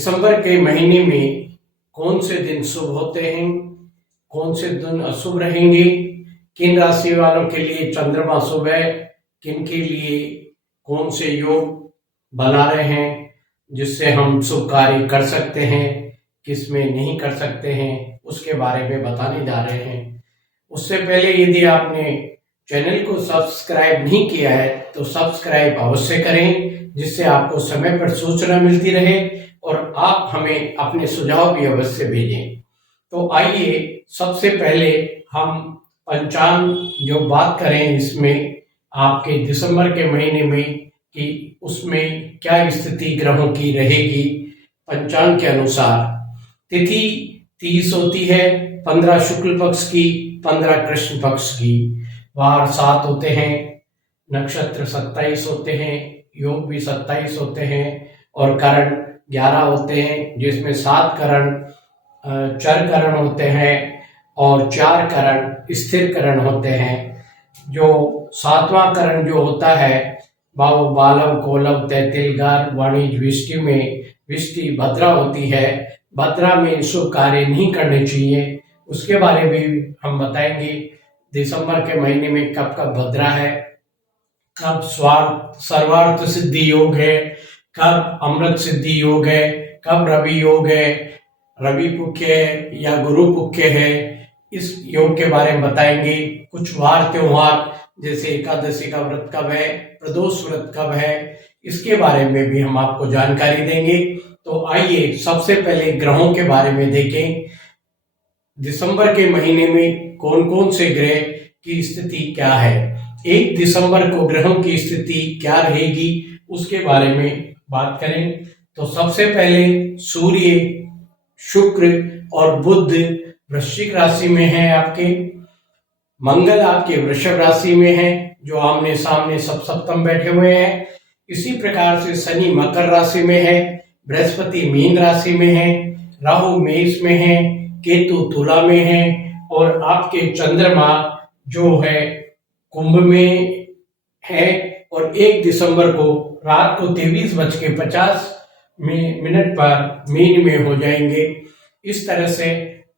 दिसंबर के महीने में कौन से दिन शुभ होते हैं, कौन से दिन अशुभ रहेंगे, किन राशि वालों के लिए चंद्रमा शुभ है, किन के लिए कौन से योग बना रहे हैं जिससे हम शुभ कार्य कर सकते हैं, किस में नहीं कर सकते हैं, उसके बारे में बताने जा रहे हैं। उससे पहले यदि आपने चैनल को सब्सक्राइब नहीं किया है तो सब्सक्राइब अवश्य करें, जिससे आपको समय पर सूचना मिलती रहे और आप हमें अपने सुझाव भी अवश्य भेजें। तो आइए सबसे पहले हम पंचांग जो बात करें इसमें आपके दिसंबर के महीने में कि उसमें क्या स्थिति ग्रहों की रहेगी। पंचांग के अनुसार तिथि 30 होती है, 15 शुक्ल पक्ष की, 15 कृष्ण पक्ष की, वार 7 होते हैं, नक्षत्र 27 होते हैं, योग भी 27 होते हैं और करण 11 होते हैं, जिसमें 7 करण चर करण होते हैं और 4 करण स्थिर करण होते हैं। जो 7वां करण जो होता है वाव बालव कोलव तैतिल गार वाणिज विष्टि में विष्टि भद्रा होती है। भद्रा में शुभ कार्य नहीं करने चाहिए, उसके बारे में हम बताएंगे। दिसंबर के महीने में कब कब भद्रा है, कब सर्वार्थ सिद्धि योग है, कब अमृत सिद्धि योग है, कब रवि योग है, रवि पुख्य है या गुरु पुख्य है, इस योग के बारे में बताएंगे। कुछ वार त्योहार जैसे एकादशी का व्रत कब है, प्रदोष व्रत कब है, इसके बारे में भी हम आपको जानकारी देंगे। तो आइए सबसे पहले ग्रहों के बारे में देखें। दिसंबर के महीने में कौन कौन से ग्रह की स्थिति क्या है, 1 दिसंबर को ग्रहों की स्थिति क्या रहेगी उसके बारे में बात करें। तो सबसे पहले सूर्य, शुक्र और बुध वृश्चिक राशि में है आपके, मंगल आपके वृषभ राशि में है जो आमने सामने सब सप्तम बैठे हुए हैं। इसी प्रकार से शनि मकर राशि में है, बृहस्पति मीन राशि में है, राहु मेष में है, केतु तुला में है और आपके चंद्रमा जो है कुंभ में है और 1 दिसंबर को रात को 23:50 पर मीन में हो जाएंगे। इस तरह से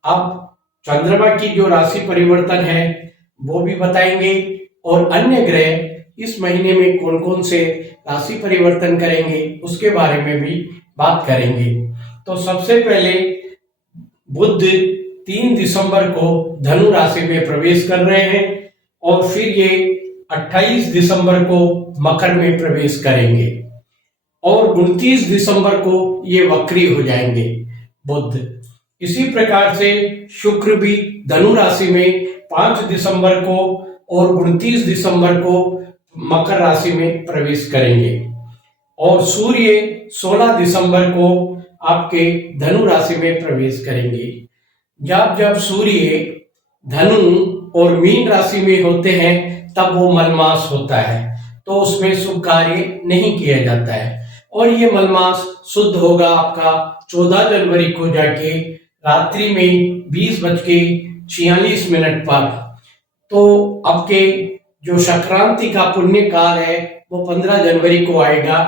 अब चंद्रमा की जो राशि परिवर्तन है वो भी बताएंगे और अन्य ग्रह इस महीने में कौन कौन से राशि परिवर्तन करेंगे उसके बारे में भी बात करेंगे। तो सबसे पहले बुध 3 दिसंबर को धनु राशि में प्रवेश कर रहे हैं और फिर ये 28 दिसंबर को मकर में प्रवेश करेंगे और 29 दिसंबर को ये वक्री हो जाएंगे बुध। इसी प्रकार से शुक्र भी धनु राशि में 5 दिसंबर को और 29 दिसंबर को मकर राशि में प्रवेश करेंगे और सूर्य 16 दिसंबर को आपके धनु राशि में प्रवेश करेंगे। जब सूर्य धनु और मीन राशि में होते हैं तब वो मलमास होता है, तो उसमें शुभ कार्य नहीं किया जाता है और ये मलमास शुद्ध होगा आपका 14 जनवरी को जाके रात्रि में 20:46 पर। तो आपके जो संक्रांति का पुण्य काल है वो 15 जनवरी को आएगा।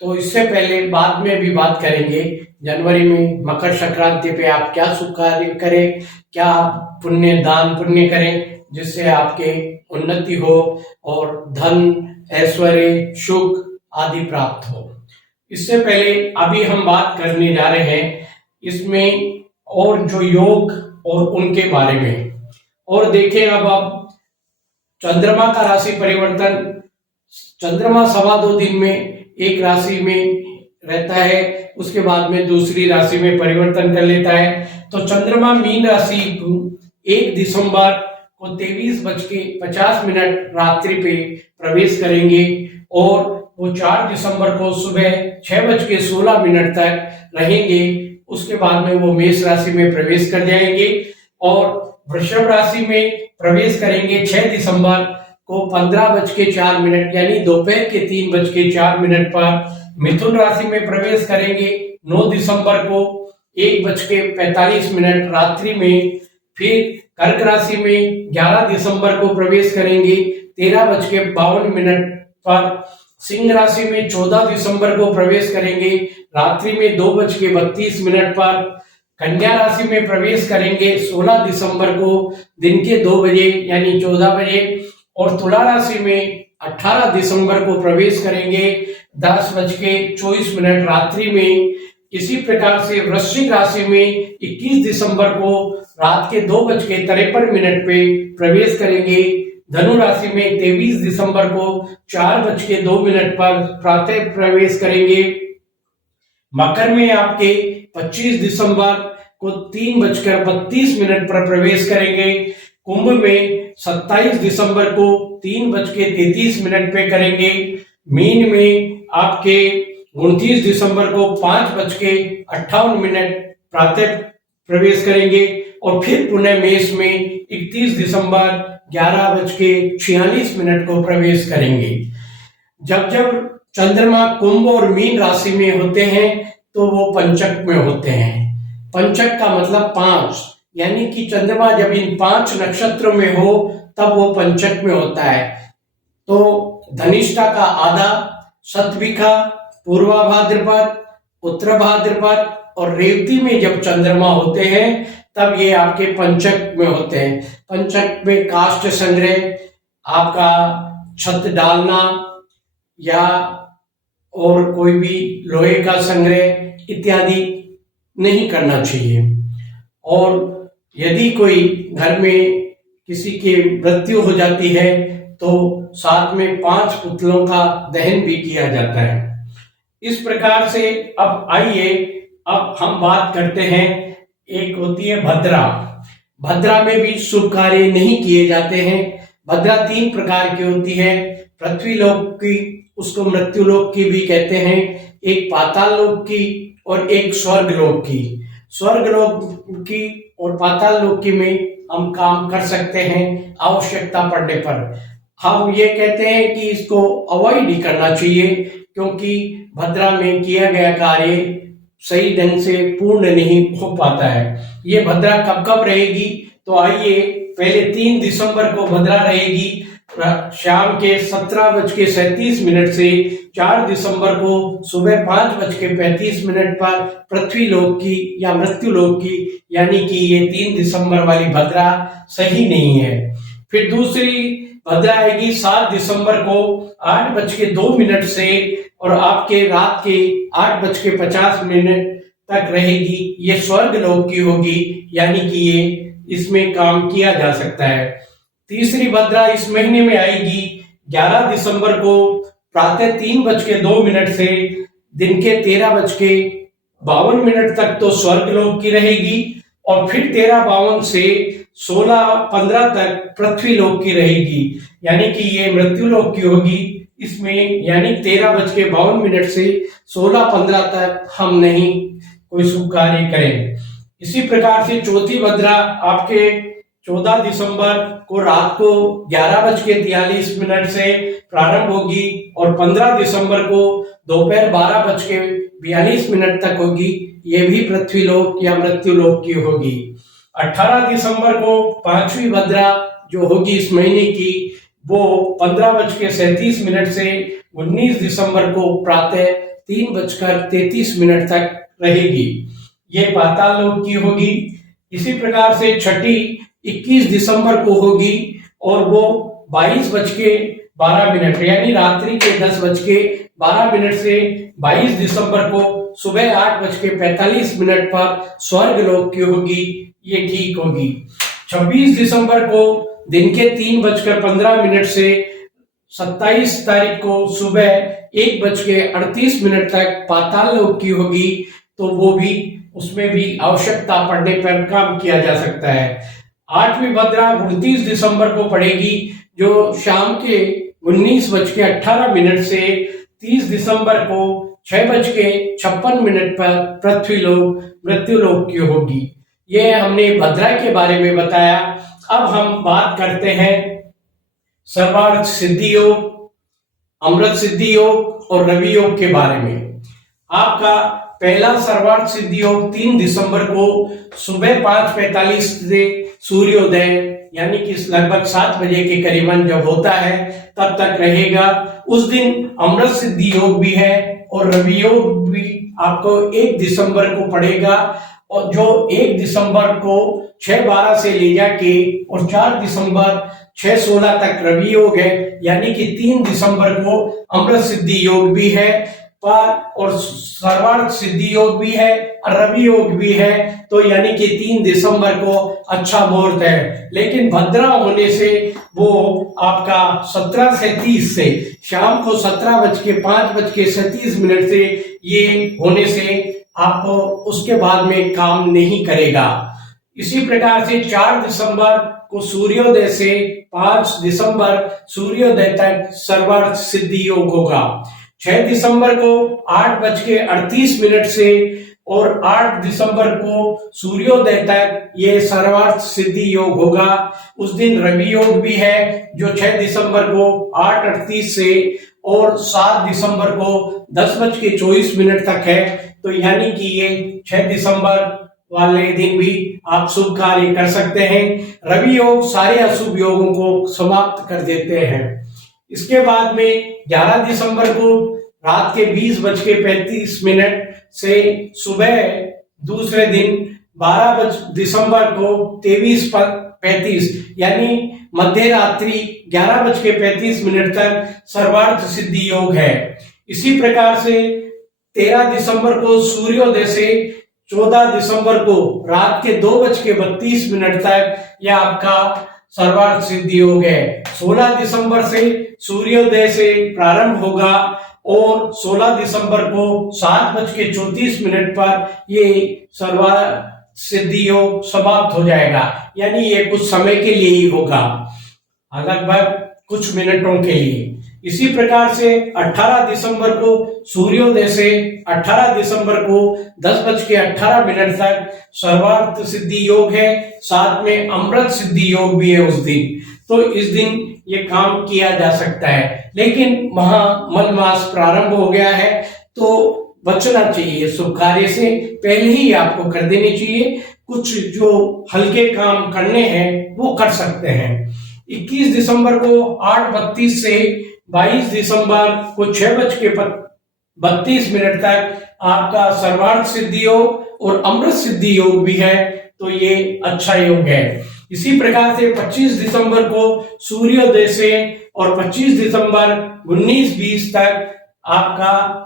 तो इससे पहले बाद में भी बात करेंगे जनवरी में मकर संक्रांति पे आप क्या शुभ कार्य करें, क्या आप दान पुण्य करें जिससे आपके उन्नति हो और धन ऐश्वर्य सुख आदि प्राप्त हो। इससे पहले अभी हम बात करने जा रहे हैं इसमें और जो योग और उनके बारे में। और देखें अब चंद्रमा का राशि परिवर्तन, चंद्रमा 2.25 दिन में एक राशि में रहता है, उसके बाद में दूसरी राशि में परिवर्तन कर लेता है। तो चंद्रमा मीन राशि 1 दिसंबर को 23:50 रात्रि पे प्रवेश करेंगे और वो 4 दिसंबर को सुबह 6:16 तक रहेंगे। उसके बाद में वो मेष राशि में प्रवेश कर जाएंगे और वृषभ राशि में प्रवेश करेंगे 6 दिसंबर को 15:04 यानी दोपहर के 3:04 पर। मिथुन राशि में प्रवेश करेंगे 9 दिसंबर को 1:45 रात्रि में। फिर कर्क राशि में 11 दिसंबर को प्रवेश करेंगे 13:52 पर। सिंह राशि में 14 दिसंबर को प्रवेश करेंगे रात्रि में 2:32 पर। कन्या राशि में प्रवेश करेंगे 16 दिसंबर को दिन के 2 बजे यानी 14 बजे। और तुला राशि में 18 दिसंबर को प्रवेश करेंगे 10:24 रात्रि में। इसी प्रकार से वृश्चिक राशि में 21 दिसंबर को रात के 2:53 पे प्रवेश करेंगे। धनु राशि में 23 दिसंबर को 4:02 पर प्रातः प्रवेश करेंगे। मकर में आपके 25 दिसंबर को 3:32 पर प्रवेश करेंगे। कुंभ में 27 दिसंबर को 3:33 पे करेंगे। मीन में आपके 29 दिसंबर को 5:58 प्रातः प्रवेश करेंगे। और फिर पुनः मेष में 31 दिसंबर 11:46 को प्रवेश करेंगे। जब जब चंद्रमा कुंभ और मीन राशि में होते हैं तो वो पंचक में होते हैं। पंचक का मतलब 5, यानी कि चंद्रमा जब इन 5 नक्षत्रों में हो तब वो पंचक में होता है। तो धनिष्ठा का आधा, शतभिखा, पूर्वा भाद्रपद, उत्तर भाद्रपद और रेवती में जब चंद्रमा होते हैं तब ये आपके पंचक में होते हैं। पंचक में काष्ठ संग्रह, आपका छत डालना या और कोई भी लोहे का संग्रह इत्यादि नहीं करना चाहिए। और यदि कोई घर में किसी की मृत्यु हो जाती है तो साथ में 5 पुतलों का दहन भी किया जाता है। इस प्रकार से अब आइए अब हम बात करते हैं, एक होती है भद्रा। भद्रा में भी शुभ कार्य नहीं किए जाते हैं। भद्रा 3 प्रकार की होती है। पृथ्वी लोक की, उसको मृत्यु लोक की भी कहते हैं, एक पाताल लोक की और एक स्वर्ग लोक की। स्वर्ग लोक की और पाताल लोक की में हम काम कर सकते हैं आवश्यकता पड़ने पर। हम ये कहते हैं कि इसको अवॉइड ही करना चाहिए, क्योंकि भद्रा में किया गया कार्य सही ढंग से पूर्ण नहीं हो पाता है। ये भद्रा कब कब रहेगी, तो आइए पहले 3 दिसंबर को भद्रा रहेगी शाम के 17:37 से 4 दिसंबर को सुबह 5:35 पर पृथ्वी लोक की या मृत्यु लोक की, यानी कि ये 3 दिसंबर वाली भद्रा सही नहीं है। फिर दूसरी भद्रा आएगी 7 दिसंबर को 8:02 से और आपके रात के 8:50 तक रहेगी। ये स्वर्ग लोक की होगी, यानी कि ये इसमें काम किया जा सकता है। तीसरी भद्रा इस महीने में आएगी 11 दिसंबर को प्रातः 3:02 से दिन के 13:52 तक तो स्वर्ग लोक की रहेगी। और फिर 13:52 से 16:15 तक पृथ्वी लोक की रहेगी, यानी कि ये मृत्यु लोक की होगी। इसमें यानी 13:52 से 16:15 तक हम नहीं कोई शुभ कार्य करें। इसी प्रकार से चौथी भद्रा आपके 14 दिसंबर को रात को 11:43 से प्रारंभ होगी और 15 दिसंबर को दोपहर 12:42 तक होगी। ये भी पृथ्वी लोक या मृत्यु लोक की होगी। 18 दिसंबर को 5वीं भद्रा जो होगी इस महीने की, वो 15:37 से 19 दिसंबर को प्रातः 3:33 तक रहेगी। ये पाताल लोक की होगी। इसी प्रकार से छठी 21 दिसंबर को होगी और वो 22:12 यानी रात्रि के 10:12 से 22 दिसंबर को सुबह 8:45 पर स्वर्ग लोक की होगी। ये ठीक होगी। 26 दिसंबर को दिन के 3:15 से 27 तारीख को सुबह 1:38 तक पाताल लोक की होगी। तो वो भी, उसमें भी आवश्यकता पड़ने पर काम किया जा सकता है। 8वीं भद्रा 29 दिसंबर को पड़ेगी, जो शाम के 19:18 से 30 दिसंबर को 6:56 पर पृथ्वी लोक मृत्यु लोक की होगी। ये हमने भद्रा के बारे में बताया। अब हम बात करते हैं सर्वार्थ सिद्धि योग, अमृत सिद्धि योग और रवि योग के बारे में। आपका पहला सर्वार्थ सिद्धि योग 3 दिसंबर को सुबह 5:45 से सूर्योदय यानी कि लगभग 7 बजे के करीबन जब होता है तब तक रहेगा। उस दिन अमृत सिद्धि योग भी है और रवि योग भी आपको 1 दिसंबर को पड़ेगा, और जो 1 दिसंबर को 6:12 से ले जाके और 4 दिसंबर 6:16 तक रवि योग है, यानी कि 3 दिसंबर को अमृत सिद्धि योग भी है और सर्वार्थ सिद्धि योग भी है और रवि योग भी है। तो यानी कि 3 दिसंबर को अच्छा मुहूर्त है, लेकिन भद्रा होने से वो आपका 17 से 30 से शाम को 17:05:37 से ये होने से आपको उसके बाद में काम नहीं करेगा। इसी प्रकार से 4 दिसंबर को सूर्योदय से 5 दिसंबर सूर्योदय तक सर्वार्थ सिद्धि योग होगा। 6 दिसंबर को 8:38 से और 8 दिसंबर को सूर्योदय तक ये सर्वार्थ सिद्धि योग होगा। उस दिन रवि योग भी है जो 6 दिसंबर को 8:38 से और 7 दिसंबर को 10:24 तक है। तो यानी कि ये 6 दिसंबर वाले दिन भी आप शुभ कार्य कर सकते हैं। रवि योग सारे अशुभ योगों को समाप्त कर देते हैं। इसके बाद में 11 दिसंबर को रात के 20:35 से सुबह दूसरे दिन 12 दिसंबर को 23:35 यानी मध्य रात्रि 11:35 तक सर्वार्थ सिद्धि योग है। इसी प्रकार से 13 दिसंबर को सूर्योदय से 14 दिसंबर को रात के 2:32 तक यह आपका सर्वार्थ सिद्धि योग है। 16 दिसंबर से सूर्योदय से प्रारंभ होगा और 16 दिसंबर को 7:34 पर ये सर्वार्थ सिद्धि योग समाप्त हो जाएगा, यानी ये कुछ समय के लिए ही होगा, लगभग कुछ मिनटों के लिए। इसी प्रकार से 18 दिसंबर को सूर्योदय से 18 दिसंबर को 10:18 तक सर्वार्थ सिद्धि योग है, साथ में अमृत सिद्धि योग भी है उस दिन। तो इस दिन ये काम किया जा सकता है, लेकिन मल मास प्रारंभ हो गया है तो बचना चाहिए शुभ कार्य से, पहले ही आपको कर देनी चाहिए। कुछ जो हल्के काम करने हैं वो कर सकते हैं। 21 दिसंबर को 8:32 से 22 दिसंबर को 6:32 तक आपका सर्वार्थ सिद्धि योग और अमृत सिद्धि योग भी है, तो ये अच्छा योग है। इसी प्रकार से 25 दिसंबर को सूर्योदय से और 25 दिसंबर 19-20 तक आपका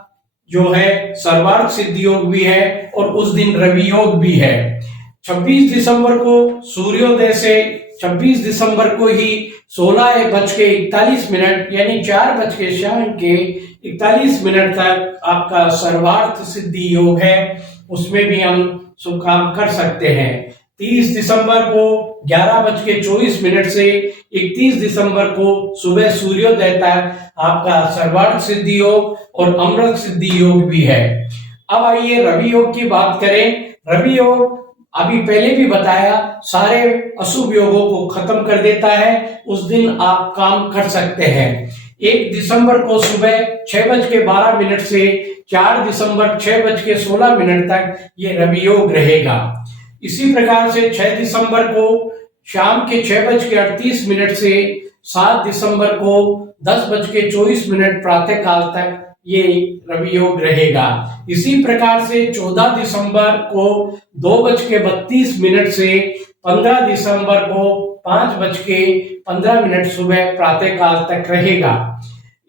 जो है सर्वार्थ सिद्धि योग भी है और उस दिन रवि योग भी है। 26 दिसंबर को सूर्योदय से 26 दिसंबर को ही 16:41 यानी 4:41 तक आपका सर्वार्थ सिद्धि योग है, उसमें भी हम शुभ काम कर सकते हैं। 30 दिसंबर को 11:24 से 31 दिसंबर को सुबह सूर्योदय तक आपका सर्वार्थ सिद्धि योग और अमृत सिद्धि योग भी है। अब आइए रवि योग की बात करें। रवि योग अभी पहले भी बताया सारे अशुभ योगों को खत्म कर देता है, उस दिन आप काम कर सकते हैं। 1 दिसंबर को सुबह 6:12 से 4 दिसंबर 6:16 तक ये रवि योग रहेगा। इसी प्रकार से 6 दिसंबर को शाम के 6:38 से 7 दिसंबर को 10:24 प्रातः काल तक ये रवि योग रहेगा। इसी प्रकार से 14 दिसंबर को 2:32 से 15 दिसंबर को 5:15 सुबह प्रातः काल तक रहेगा।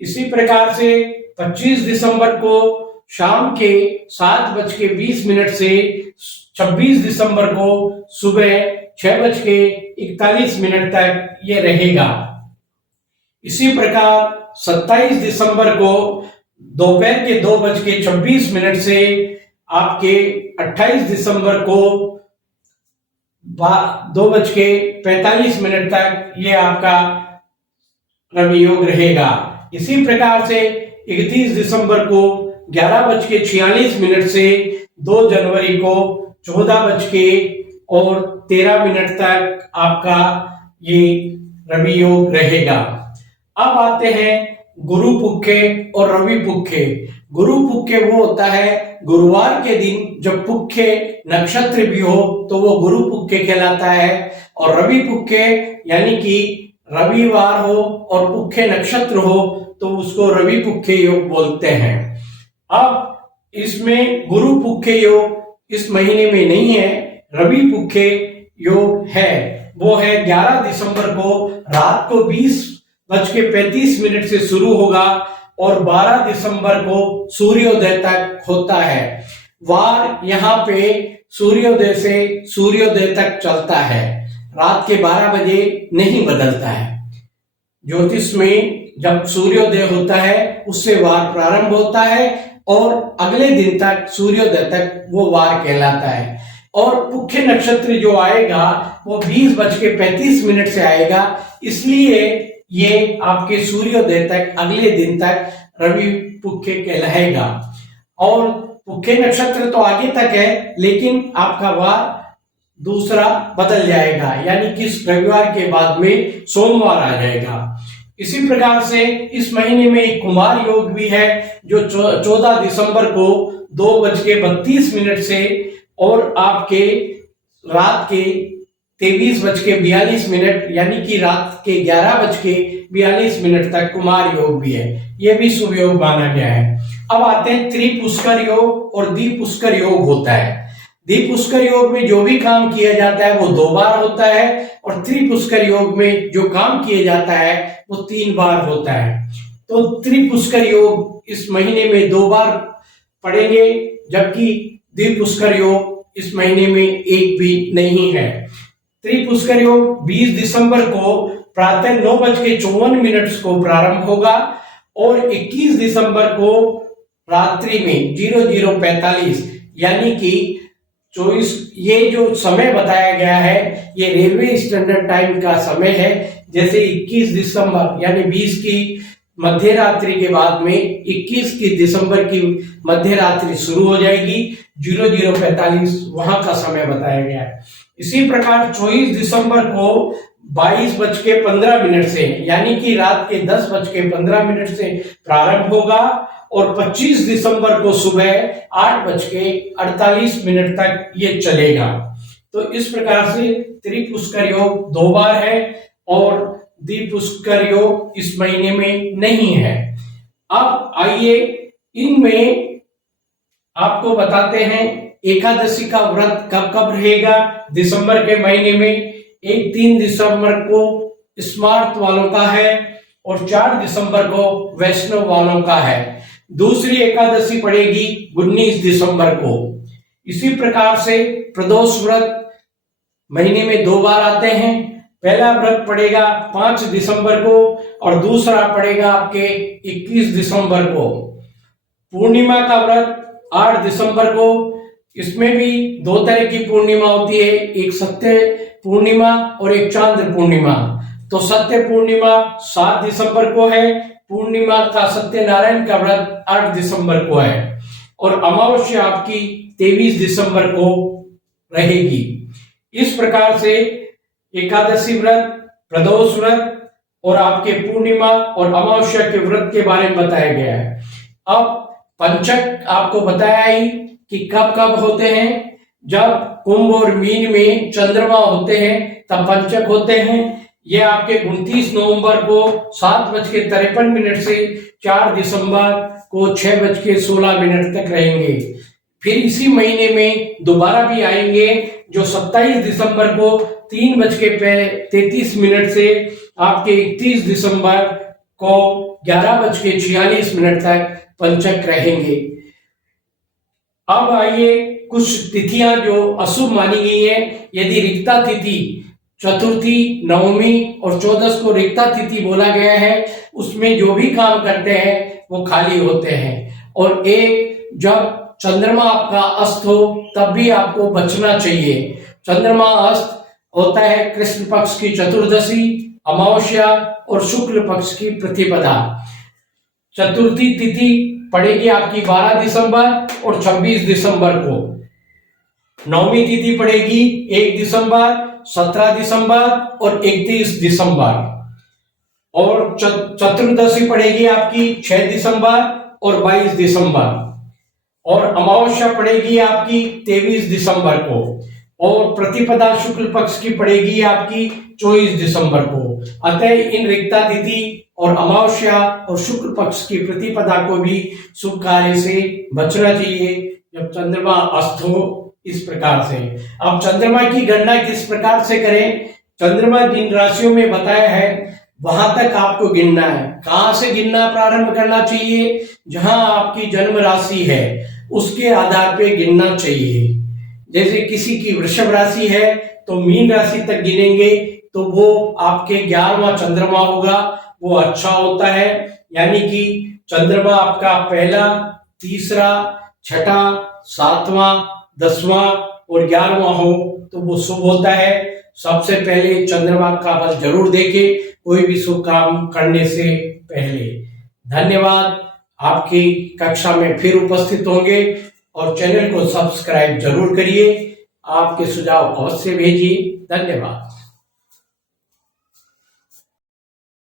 इसी प्रकार से 25 दिसंबर को शाम के 7:20 से 26 दिसंबर को सुबह 6:41 तक ये रहेगा। इसी प्रकार 27 दिसंबर को दोपहर के 2:26 से आपके 28 दिसंबर को 2:45 तक ये आपका रवि योग रहेगा। इसी प्रकार से 31 दिसंबर को 11:46 से 2 जनवरी को 14:13 तक आपका ये रवि योग रहेगा। अब आते हैं गुरु पुखे और रवि पुखे। गुरु पुख्य वो होता है गुरुवार के दिन जब पुख्य नक्षत्र भी हो तो वो गुरु पुख्य कहलाता है, और रवि पुख्य यानी कि रविवार हो और पुख्य नक्षत्र हो तो उसको रवि पुख्य योग बोलते हैं। अब इसमें गुरु पुख्य योग इस महीने में नहीं है, रवि पुख्य योग है। वो है 11 दिसंबर को रात को 20:35 से शुरू होगा और 12 दिसंबर को सूर्योदय तक होता है। वार यहाँ पे सूर्योदय से सूर्योदय तक चलता है, रात के 12 बजे नहीं बदलता है। ज्योतिष में जब सूर्योदय होता है उससे वार प्रारंभ होता है और अगले दिन तक सूर्योदय तक वो वार कहलाता है। और पुख्य नक्षत्र जो आएगा वो 20:35 से आएगा, इसलिए ये आपके सूर्योदय तक अगले दिन तक रवि पुख्य कहलाएगा। और पुख्य नक्षत्र तो आगे तक है लेकिन आपका वार दूसरा बदल जाएगा, यानी कि रविवार के बाद में सोमवार आ जाएगा। इसी प्रकार से इस महीने में एक कुमार योग भी है जो 14 दिसंबर को 2:32 से और आपके रात के 23:42 यानी कि रात के 11:42 तक कुमार योग भी है, यह भी शुभ योग माना गया है। अब आते हैं त्रिपुष्कर योग और द्विपुष्कर योग होता है। द्विपुष्कर योग में जो भी काम किया जाता है वो 2 बार होता है और त्रिपुष्कर योग में जो काम किया जाता है वो 3 बार होता है। तो त्रिपुष्कर योग इस महीने में 2 बार पढ़ेंगे, जबकि द्विपुष्कर योग इस महीने में एक भी नहीं है। त्रिपुष्कर योग 20 दिसंबर को प्रातः 9:54 को प्रारंभ होगा और 21 दिसंबर को रात्रि में 00:45 यानी कि 24, ये जो समय बताया गया है ये रेलवे स्टैंडर्ड टाइम का समय है। जैसे 21 दिसंबर यानी 20 की मध्य रात्रि के बाद में 21 की दिसंबर की मध्य रात्रि शुरू हो जाएगी, 00:45 वहां का समय बताया गया है। इसी प्रकार 24 दिसंबर को 22:15 से यानी कि रात के 10:15 से प्रारंभ होगा और 25 दिसंबर को सुबह 8:48 तक ये चलेगा। तो इस प्रकार से त्रिपुष्कर योग 2 बार है और द्विपुष्कर योग इस महीने में नहीं है। अब आइए इनमें आपको बताते हैं एकादशी का व्रत कब कब रहेगा दिसंबर के महीने में। एक 3 दिसंबर को स्मार्त वालों का है और 4 दिसंबर को वैष्णव वालों का है। दूसरी एकादशी पड़ेगी 19 दिसंबर को। इसी प्रकार से प्रदोष व्रत महीने में 2 बार आते हैं। पहला व्रत पड़ेगा 5 दिसंबर को और दूसरा पड़ेगा आपके 21 दिसंबर को। पूर्णिमा का व्रत 8 दिसंबर को। इसमें भी 2 तरह की पूर्णिमा होती है, एक सत्य पूर्णिमा और एक चांद्र पूर्णिमा। तो सत्य पूर्णिमा 7 दिसंबर को है, पूर्णिमा का सत्यनारायण का व्रत 8 दिसंबर को है और अमावस्या आपकी 23 दिसंबर को रहेगी। इस प्रकार से एकादशी व्रत, प्रदोष व्रत और आपके पूर्णिमा और अमावस्या के व्रत के बारे में बताया गया है। अब पंचक आपको बताया ही कि कब कब होते हैं। जब कुंभ और मीन में चंद्रमा होते हैं तब पंचक होते हैं। ये आपके 29 नवंबर को 7:53 से 4 दिसंबर को 6:16 तक रहेंगे। फिर इसी महीने में दोबारा भी आएंगे जो 27 दिसंबर को 3:33 से आपके 31 दिसंबर को 11:46 तक पंचक रहेंगे। अब आइए कुछ तिथियां जो अशुभ मानी गई है। यदि रिक्ता तिथि चतुर्थी, नवमी और 14 को रिक्ता तिथि बोला गया है, उसमें जो भी काम करते हैं वो खाली होते हैं। और एक जब चंद्रमा आपका अस्त हो तब भी आपको बचना चाहिए। चंद्रमा अस्त होता है कृष्ण पक्ष की चतुर्दशी, अमावस्या और शुक्ल पक्ष की प्रतिपदा। चतुर्थी तिथि पड़ेगी आपकी 12 दिसंबर और 26 दिसंबर को। नवमी तिथि पड़ेगी 1 दिसंबर, 17 दिसंबर और 31 दिसंबर। और चतुर्दशी पड़ेगी आपकी 6 दिसंबर, और 22 दिसंबर, और अमावस्या पड़ेगी आपकी 23 दिसंबर को, और प्रतिपदा शुक्ल पक्ष की पड़ेगी आपकी 24 दिसंबर को। अतः इन रिक्ता तिथि और अमावस्या और शुक्ल पक्ष की प्रतिपदा को भी शुभ कार्य से बचना चाहिए जब चंद्रमा अस्त हो। इस प्रकार से अब चंद्रमा की गणना किस प्रकार से करें? चंद्रमा जिन राशियों में बताया है वहां तक आपको गिनना है। कहां से गिनना प्रारंभ करना चाहिए? जहां आपकी जन्म राशि है उसके आधार पे गिनना चाहिए। जैसे किसी की वृषभ राशि है तो मीन राशि तक गिनेंगे तो वो आपके 11वां चंद्रमा होगा, वो अच्छा होता है। यानी कि चंद्रमा आपका पहला, तीसरा, छठा, 7वां, 10वां और 11वां हो तो वो शुभ होता है। सबसे पहले चंद्रमा का बल जरूर देखें कोई भी शुभ काम करने से पहले। धन्यवाद। आपकी कक्षा में फिर उपस्थित होंगे और चैनल को सब्सक्राइब जरूर करिए। आपके सुझाव अवश्य भेजिए। धन्यवाद।